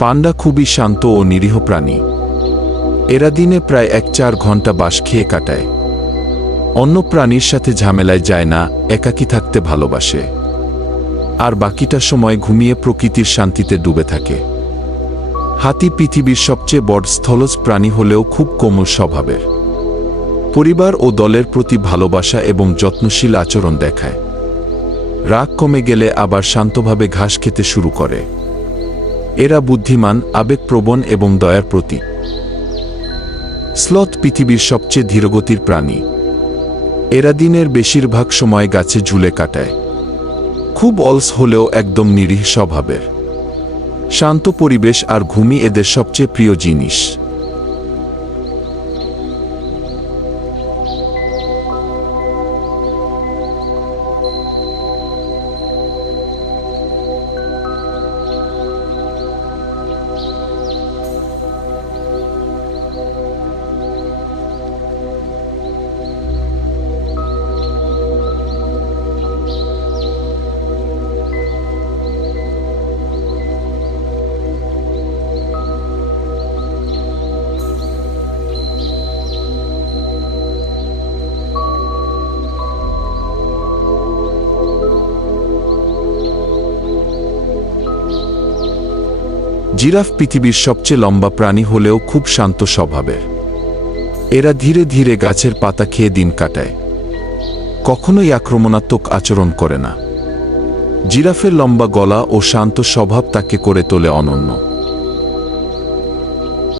পান্ডা খুবই শান্ত ও নিরীহ প্রাণী। এরা দিনে প্রায় এক চার ঘণ্টা বাস খেয়ে কাটায়। অন্য প্রাণীর সাথে ঝামেলায় যায় না, একাকী থাকতে ভালোবাসে। আর বাকিটা সময় ঘুমিয়ে প্রকৃতির শান্তিতে ডুবে থাকে। হাতি পৃথিবীর সবচেয়ে বড় স্থলজ প্রাণী হলেও খুব কোমল স্বভাবের। পরিবার ও দলের প্রতি ভালোবাসা এবং যত্নশীল আচরণ দেখায়। রাগ কমে গেলে আবার শান্তভাবে ঘাস খেতে শুরু করে। এরা বুদ্ধিমান, আবেগপ্রবণ এবং দয়ার প্রতীক। স্লথ পৃথিবীর সবচেয়ে ধীরগতির প্রাণী। এরা দিনের বেশিরভাগ সময় গাছে ঝুলে কাটায়। খুব অলস হলেও একদম নিরীহ স্বভাবের। শান্ত পরিবেশ আর ঘুমি এদের সবচেয়ে প্রিয় জিনিস। জিরাফ পৃথিবীর সবচেয়ে লম্বা প্রাণী হলেও খুব শান্ত স্বভাবের। এরা ধীরে ধীরে গাছের পাতা খেয়ে দিন কাটায়। কখনোই আক্রমণাত্মক আচরণ করে না। জিরাফের লম্বা গলা ও শান্ত স্বভাব তাকে করে তোলে অনন্য।